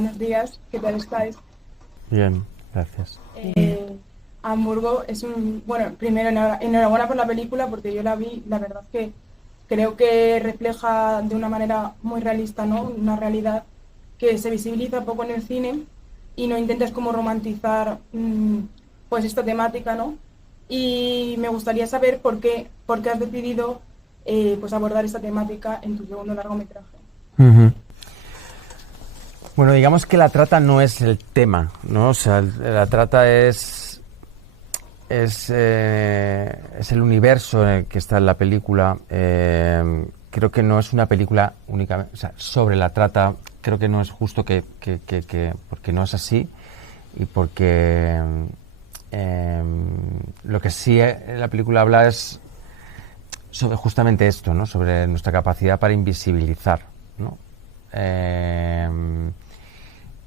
buenos días. ¿Qué tal estáis? Bien, gracias. Hamburgo es un... Bueno, primero enhorabuena por la película porque yo la vi, la verdad que creo que refleja de una manera muy realista, ¿no? Una realidad que se visibiliza poco en el cine y no intentas como romantizar pues esta temática, ¿no? Y me gustaría saber por qué has decidido pues abordar esta temática en tu segundo largometraje. Ujú. Bueno, digamos que la trata no es el tema, ¿no? O sea, la trata es el universo en el que está en la película. Creo que no es una película únicamente, o sea, sobre la trata. Creo que no es justo porque no es así y porque lo que sí la película habla es sobre justamente esto, ¿no? Sobre nuestra capacidad para invisibilizar, ¿no? Eh,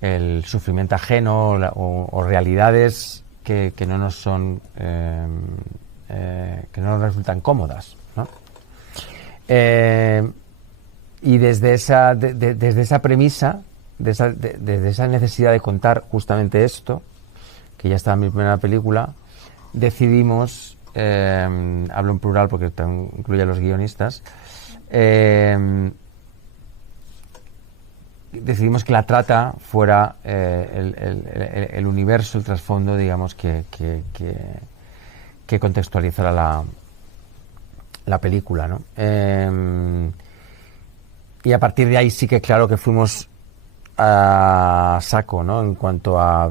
el sufrimiento ajeno o realidades que no nos son que no nos resultan cómodas, ¿no? Y desde esa premisa, desde esa necesidad de contar justamente esto, que ya estaba en mi primera película, decidimos, hablo en plural porque incluye a los guionistas, decidimos que la trata fuera el universo, el trasfondo, digamos, que contextualizara la película, ¿no? Y a partir de ahí sí que claro que fuimos a saco, ¿no? En cuanto a...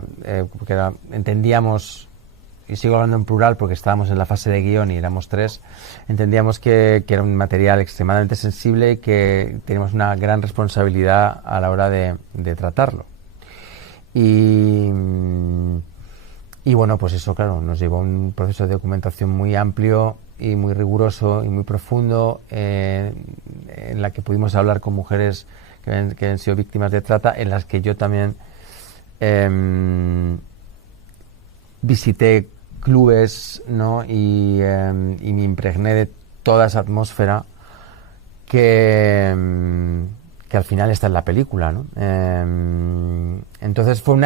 porque entendíamos, y sigo hablando en plural porque estábamos en la fase de guión y éramos tres, entendíamos que era un material extremadamente sensible y que teníamos una gran responsabilidad a la hora de tratarlo. Y, y bueno, pues eso, claro, nos llevó a un proceso de documentación muy amplio y muy riguroso y muy profundo, en la que pudimos hablar con mujeres que han sido víctimas de trata, en las que yo también visité clubes, ¿no? Y me impregné de toda esa atmósfera que al final está en la película, ¿no? Entonces fue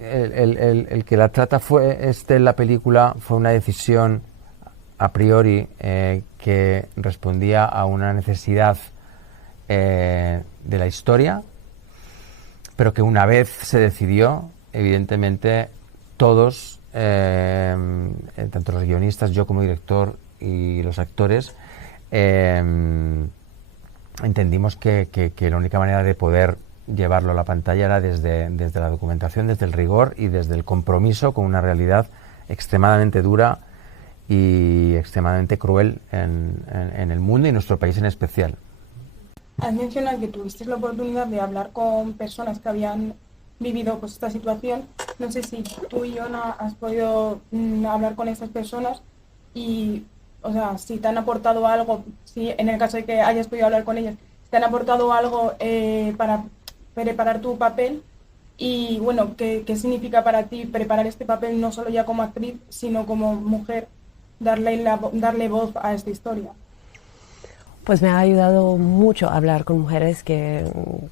el que la trata esté en la película fue una decisión a priori que respondía a una necesidad de la historia, pero que una vez se decidió, evidentemente todos, tanto los guionistas, yo como director y los actores, entendimos que la única manera de poder llevarlo a la pantalla era desde la documentación, desde el rigor y desde el compromiso con una realidad extremadamente dura y extremadamente cruel en el mundo y en nuestro país en especial. Has mencionado que tuviste la oportunidad de hablar con personas que habían vivido pues, esta situación. No sé si tú y Ona has podido hablar con esas personas y, o sea, si te han aportado algo, si en el caso de que hayas podido hablar con ellas, si te han aportado algo para preparar tu papel y, bueno, ¿qué significa para ti preparar este papel no solo ya como actriz, sino como mujer, darle voz a esta historia? Pues me ha ayudado mucho hablar con mujeres que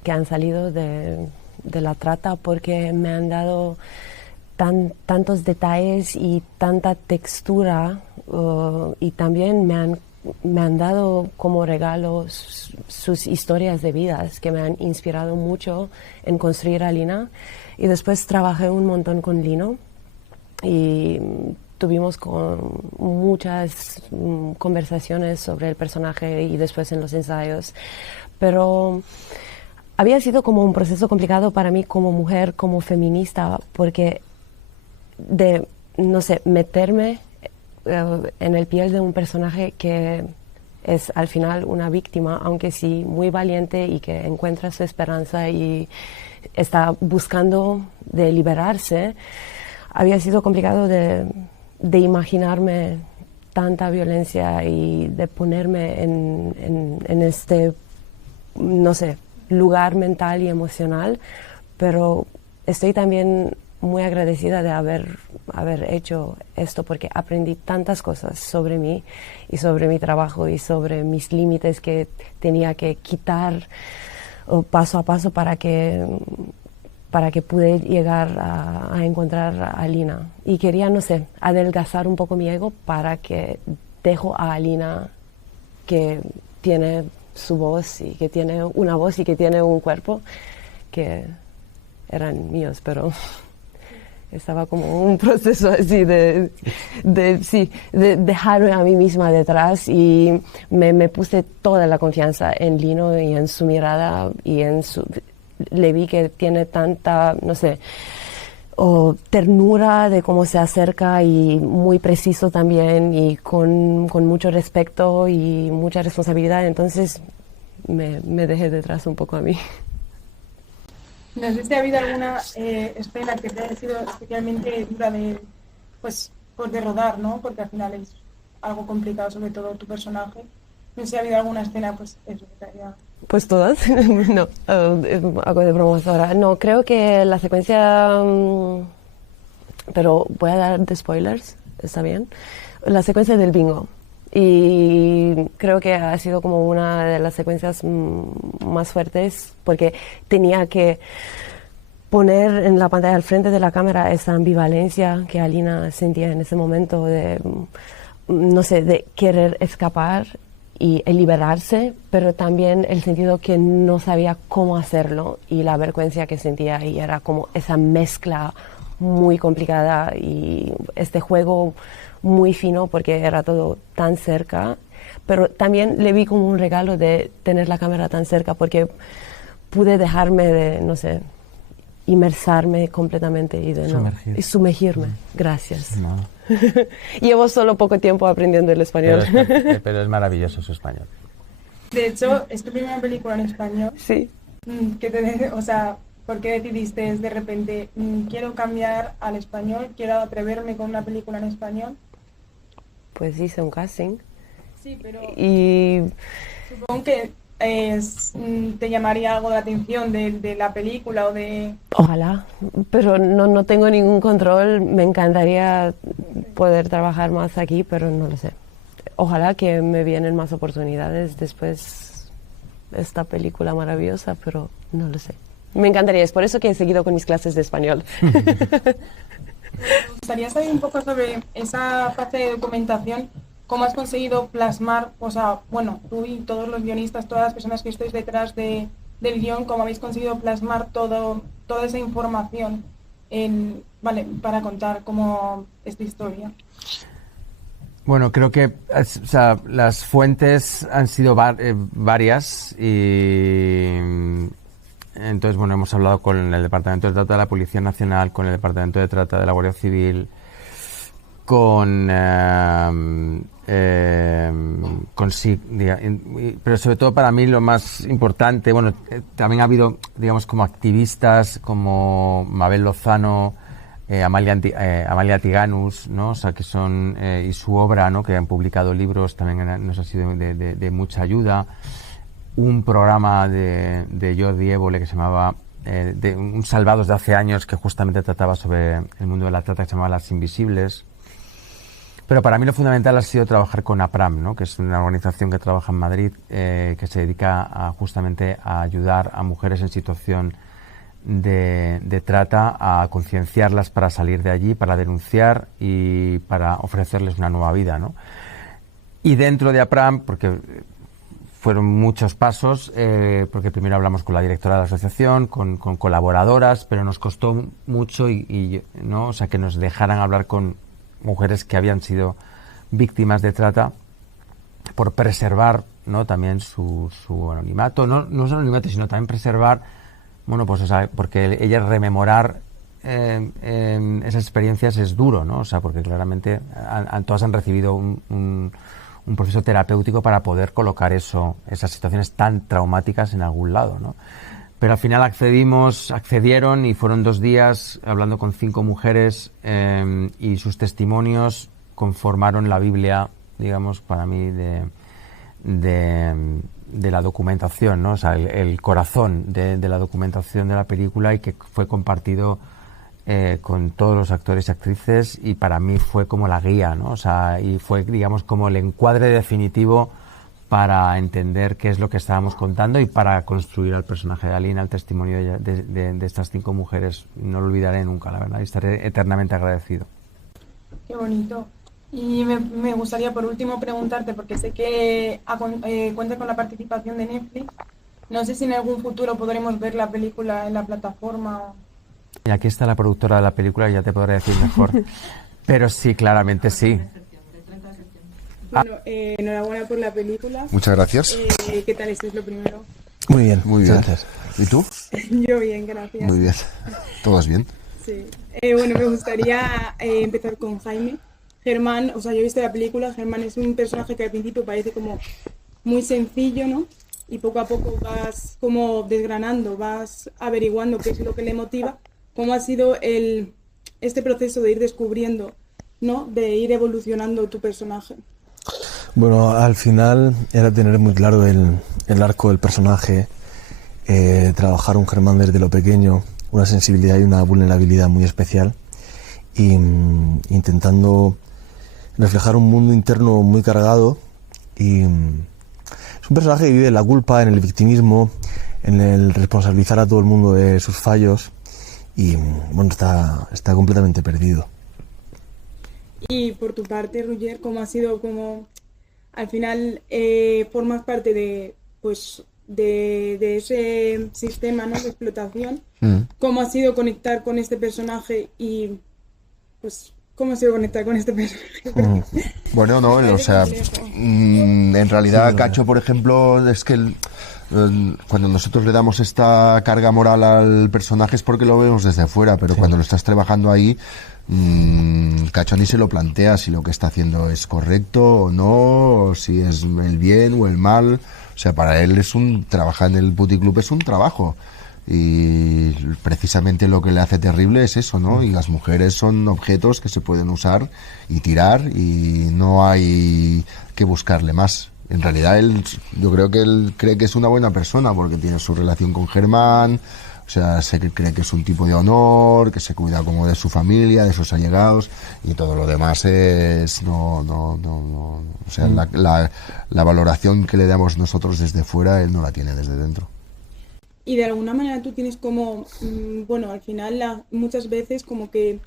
han salido de la trata porque me han dado tantos detalles y tanta textura y también me han dado como regalo sus historias de vidas que me han inspirado mucho en construir a Lina. Y después trabajé un montón con Lino y tuvimos muchas conversaciones sobre el personaje y después en los ensayos, pero había sido como un proceso complicado para mí como mujer, como feminista, porque no sé, meterme en el piel de un personaje que es al final una víctima, aunque sí muy valiente y que encuentra su esperanza y está buscando de liberarse, había sido complicado de imaginarme tanta violencia y de ponerme en este, no sé, lugar mental y emocional, pero estoy también muy agradecida de haber hecho esto porque aprendí tantas cosas sobre mí y sobre mi trabajo y sobre mis límites que tenía que quitar paso a paso para que para que pude llegar a encontrar a Alina. Y quería, no sé, adelgazar un poco mi ego para que dejo a Alina, que tiene su voz y que tiene una voz y que tiene un cuerpo que eran míos, pero estaba como un proceso así de dejarme a mí misma detrás, y me puse toda la confianza en Lino y en su mirada y le vi que tiene tanta, no sé, ternura de cómo se acerca, y muy preciso también, y con mucho respeto y mucha responsabilidad. Entonces me dejé detrás un poco a mí. No sé si ha habido alguna escena que te haya sido especialmente dura pues de rodar, ¿no? Porque al final es algo complicado, sobre todo tu personaje. No sé si ha habido alguna escena, pues eso, que te haya... Pues todas, no, hago de bromas ahora. No, creo que la secuencia, pero voy a dar de spoilers, ¿está bien? La secuencia del bingo. Y creo que ha sido como una de las secuencias más fuertes, porque tenía que poner en la pantalla al frente de la cámara esa ambivalencia que Alina sentía en ese momento de, no sé, de querer escapar y el liberarse, pero también el sentido que no sabía cómo hacerlo, y la vergüenza que sentía, y era como esa mezcla muy complicada, y este juego muy fino porque era todo tan cerca, pero también le vi como un regalo de tener la cámara tan cerca, porque pude dejarme de, no sé, inmersarme completamente y de y sumergirme. Gracias. No. Llevo solo poco tiempo aprendiendo el español. Pero es maravilloso su español. De hecho, es tu primera película en español. Sí. O sea, ¿por qué decidiste de repente, quiero cambiar al español, quiero atreverme con una película en español? Pues hice un casting. Sí, pero y supongo que te llamaría algo de atención de la película o de... Ojalá, pero no tengo ningún control. Me encantaría poder trabajar más aquí, pero no lo sé. Ojalá que me vienen más oportunidades después de esta película maravillosa, pero no lo sé. Me encantaría, es por eso que he seguido con mis clases de español. Me gustaría saber un poco sobre esa fase de documentación, cómo has conseguido plasmar, o sea, bueno, tú y todos los guionistas, todas las personas que estáis detrás del guión, cómo habéis conseguido plasmar toda esa información para contar cómo esta historia. Bueno, creo que las fuentes han sido varias, y entonces, bueno, hemos hablado con el Departamento de Trata de la Policía Nacional, con el Departamento de Trata de la Guardia Civil, pero sobre todo para mí lo más importante, bueno, también ha habido, digamos, como activistas como Mabel Lozano, Amalia Tiganus, ¿no? O sea, que son, y su obra, ¿no? Que han publicado libros, también nos ha sido de mucha ayuda. Un programa de Jordi Évole que se llamaba un Salvados de hace años, que justamente trataba sobre el mundo de la trata, que se llamaba Las Invisibles. Pero para mí lo fundamental ha sido trabajar con APRAM, ¿no? Que es una organización que trabaja en Madrid, que se dedica justamente a ayudar a mujeres en situación de trata, a concienciarlas para salir de allí, para denunciar y para ofrecerles una nueva vida, ¿no? Y dentro de APRAM, porque fueron muchos pasos, porque primero hablamos con la directora de la asociación, con colaboradoras, pero nos costó mucho ¿no? O sea, que nos dejaran hablar con mujeres que habían sido víctimas de trata, por preservar, ¿no? También su anonimato, no solo anonimato, sino también preservar, bueno, pues, o sea, porque ellas rememorar esas experiencias es duro, ¿no? O sea, porque claramente todas han recibido un proceso terapéutico para poder colocar esas situaciones tan traumáticas en algún lado, ¿no? Pero al final accedieron, y fueron 2 días hablando con 5 mujeres, y sus testimonios conformaron la Biblia, digamos, para mí, de la documentación, ¿no? O sea, el corazón de la documentación de la película, y que fue compartido con todos los actores y actrices, y para mí fue como la guía, ¿no? O sea, y fue, digamos, como el encuadre definitivo para entender qué es lo que estábamos contando y para construir al personaje de Alina, el testimonio de estas 5 mujeres. No lo olvidaré nunca, la verdad, y estaré eternamente agradecido. Qué bonito. Y me gustaría por último preguntarte, porque sé que cuenta con la participación de Netflix, no sé si en algún futuro podremos ver la película en la plataforma. Y aquí está la productora de la película y ya te podré decir mejor. Pero sí, claramente sí. Bueno, enhorabuena por la película. Muchas gracias. ¿Qué tal estáis lo primero? Muy bien, muy bien. Gracias. ¿Y tú? Yo bien, gracias. Muy bien. ¿Todas bien? Sí. Bueno, me gustaría empezar con Jaime. Germán, o sea, yo he visto la película, Germán es un personaje que al principio parece como muy sencillo, ¿no? Y poco a poco vas como desgranando, vas averiguando qué es lo que le motiva. ¿Cómo ha sido este proceso de ir descubriendo, ¿no? De ir evolucionando tu personaje? Bueno, al final era tener muy claro el arco del personaje, trabajar un Germán desde lo pequeño, una sensibilidad y una vulnerabilidad muy especial, y intentando reflejar un mundo interno muy cargado. Y es un personaje que vive en la culpa, en el victimismo, en el responsabilizar a todo el mundo de sus fallos, y bueno, está completamente perdido. Y por tu parte, Roger, ¿cómo ha sido como al final formas parte de ese sistema, ¿no? de explotación? ¿Cómo ha sido conectar con este personaje y pues cómo ha sido conectar con este personaje? Bueno, no, o sea, en realidad Cacho, por ejemplo, es que cuando nosotros le damos esta carga moral al personaje es porque lo vemos desde fuera, pero cuando lo estás trabajando ahí, Cacho ni se lo plantea si lo que está haciendo es correcto o no, o si es el bien o el mal. O sea, para él trabajar en el puticlub es un trabajo. Y precisamente lo que le hace terrible es eso, ¿no? Y las mujeres son objetos que se pueden usar y tirar, y no hay que buscarle más. En realidad yo creo que él cree que es una buena persona porque tiene su relación con Germán, o sea, cree que es un tipo de honor, que se cuida como de su familia, de sus allegados, y todo lo demás es o sea, la valoración que le damos nosotros desde fuera, él no la tiene desde dentro. Y de alguna manera tú tienes como, bueno, al final muchas veces como que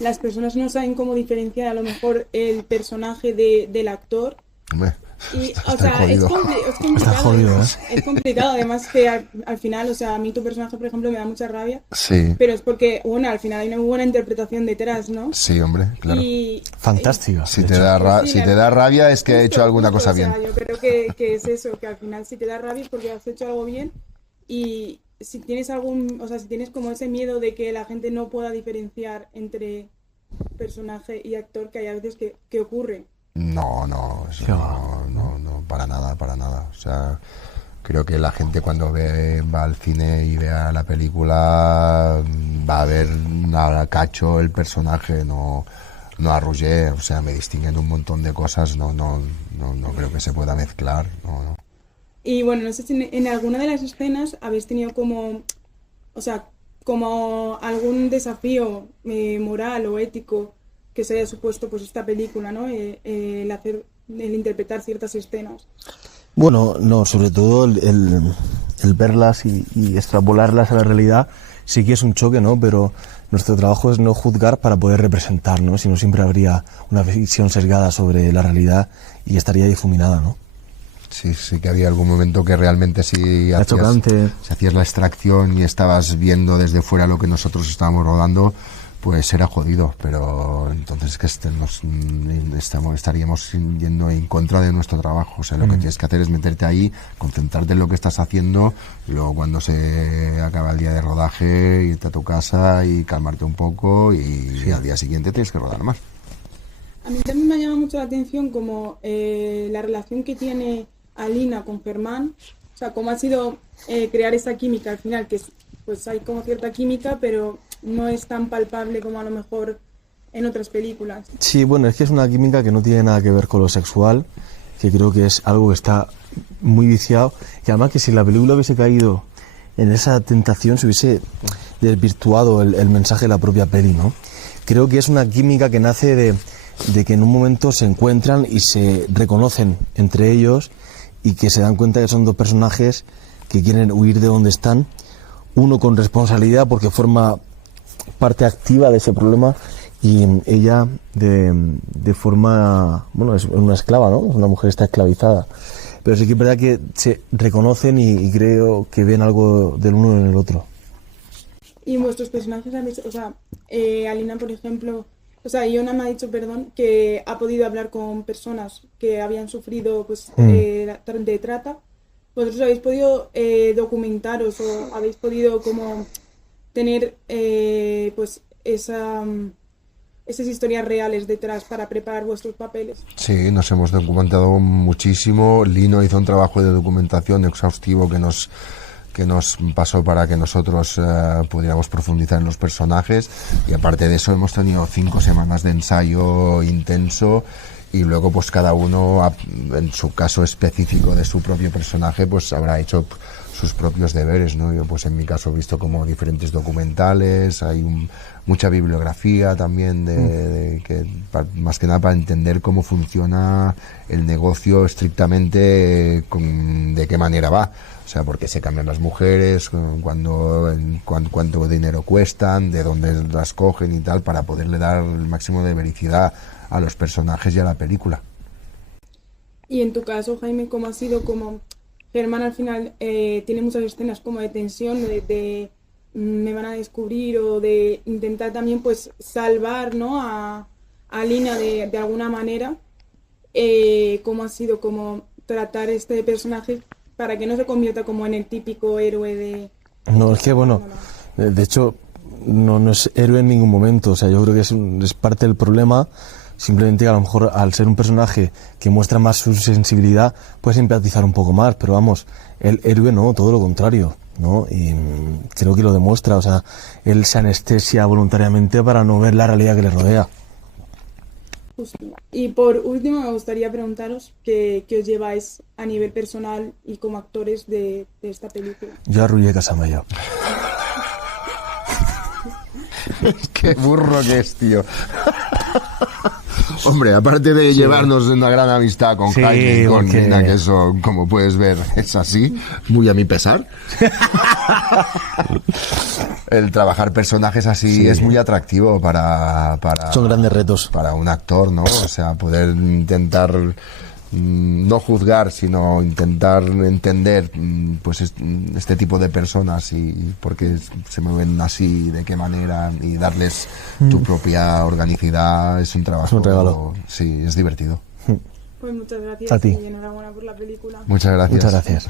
las personas no saben cómo diferenciar a lo mejor el personaje del actor. Hombre, y, o sea, es complicado. Está jodido, ¿eh? Es complicado, además que al final, o sea, a mí tu personaje, por ejemplo, me da mucha rabia. Sí. Pero es porque, bueno, al final hay una muy buena interpretación detrás, ¿no? Sí, hombre, claro. Fantástica. Si te da rabia es que ha hecho alguna cosa bien. O sea, yo creo que es eso, que al final si te da rabia es porque has hecho algo bien. Y si tienes si tienes como ese miedo de que la gente no pueda diferenciar entre personaje y actor, que hay a veces que ocurre. No, para nada. O sea, creo que la gente cuando va al cine y vea la película va a ver a Cacho, el personaje, no a Roger. O sea, me distinguen un montón de cosas, no creo que se pueda mezclar, no. Y bueno, no sé si en alguna de las escenas habéis tenido como algún desafío moral o ético que se haya supuesto pues esta película, ¿no? El interpretar ciertas escenas. Bueno, no, sobre todo el verlas y extrapolarlas a la realidad sí que es un choque, ¿no? Pero nuestro trabajo es no juzgar para poder representar, ¿no? Si no, siempre habría una visión sesgada sobre la realidad y estaría difuminada, ¿no? Sí que había algún momento que realmente si hacías la extracción y estabas viendo desde fuera lo que nosotros estábamos rodando, pues era jodido, pero entonces que estaríamos yendo en contra de nuestro trabajo. O sea, lo que tienes que hacer es meterte ahí, concentrarte en lo que estás haciendo, y luego cuando se acaba el día de rodaje, irte a tu casa y calmarte un poco, y al día siguiente tienes que rodar más. A mí también me llama mucho la atención como la relación que tiene Alina con Germán, o sea, cómo ha sido crear esa química al final, que pues hay como cierta química, pero no es tan palpable como a lo mejor en otras películas. Sí, bueno, es que es una química que no tiene nada que ver con lo sexual, que creo que es algo que está muy viciado, y además que si la película hubiese caído en esa tentación se hubiese desvirtuado el mensaje de la propia peli, ¿no? Creo que es una química que nace de que en un momento se encuentran y se reconocen entre ellos, y que se dan cuenta que son dos personajes que quieren huir de donde están, uno con responsabilidad porque forma parte activa de ese problema y ella de forma, bueno, es una esclava, ¿no? Es una mujer que está esclavizada. Pero sí que es verdad que se reconocen y creo que ven algo del uno en el otro. Y vuestros personajes han dicho, o sea, Alina, por ejemplo, o sea, Iona me ha dicho, perdón, que ha podido hablar con personas que habían sufrido pues de trata. ¿Vosotros habéis podido documentaros o habéis podido como tener pues esas historias reales detrás para preparar vuestros papeles? Sí, nos hemos documentado muchísimo. Lino hizo un trabajo de documentación exhaustivo que nos pasó para que nosotros pudiéramos profundizar en los personajes, y aparte de eso hemos tenido 5 semanas de ensayo intenso, y luego pues cada uno en su caso específico de su propio personaje pues habrá hecho sus propios deberes, ¿no? Yo pues en mi caso he visto como diferentes documentales, hay mucha bibliografía también más que nada para entender cómo funciona el negocio estrictamente, de qué manera va. O sea, por qué se cambian las mujeres, cuánto dinero cuestan, de dónde las cogen y tal, para poderle dar el máximo de vericidad a los personajes y a la película. Y en tu caso, Jaime, ¿cómo ha sido? Como Germán al final tiene muchas escenas como de tensión, de me van a descubrir, o de intentar también pues salvar, ¿no?, a Lina de alguna manera. ¿Cómo ha sido como tratar este personaje para que no se convierta como en el típico héroe de... No, es que bueno, de hecho no es héroe en ningún momento, o sea, yo creo que es parte del problema, simplemente que a lo mejor al ser un personaje que muestra más su sensibilidad puedes empatizar un poco más, pero vamos, el héroe no, todo lo contrario, ¿no? Y creo que lo demuestra, o sea, él se anestesia voluntariamente para no ver la realidad que le rodea. Justo. Y por último me gustaría preguntaros qué os lleváis a nivel personal y como actores de esta película. Yo a Ruye Casamayo. Qué burro que es, tío. Hombre, aparte de llevarnos una gran amistad con Jaime y con Nina, que eso, como puedes ver, es así, muy a mi pesar. El trabajar personajes así es muy atractivo para son grandes retos para un actor, ¿no? O sea, poder intentar no juzgar, sino intentar entender pues este tipo de personas y por qué se mueven así, de qué manera, y darles tu propia organicidad. Es un trabajo, es un regalo. Sí, es divertido. Pues muchas gracias a ti. Y enhorabuena por la película. Muchas gracias. Muchas gracias.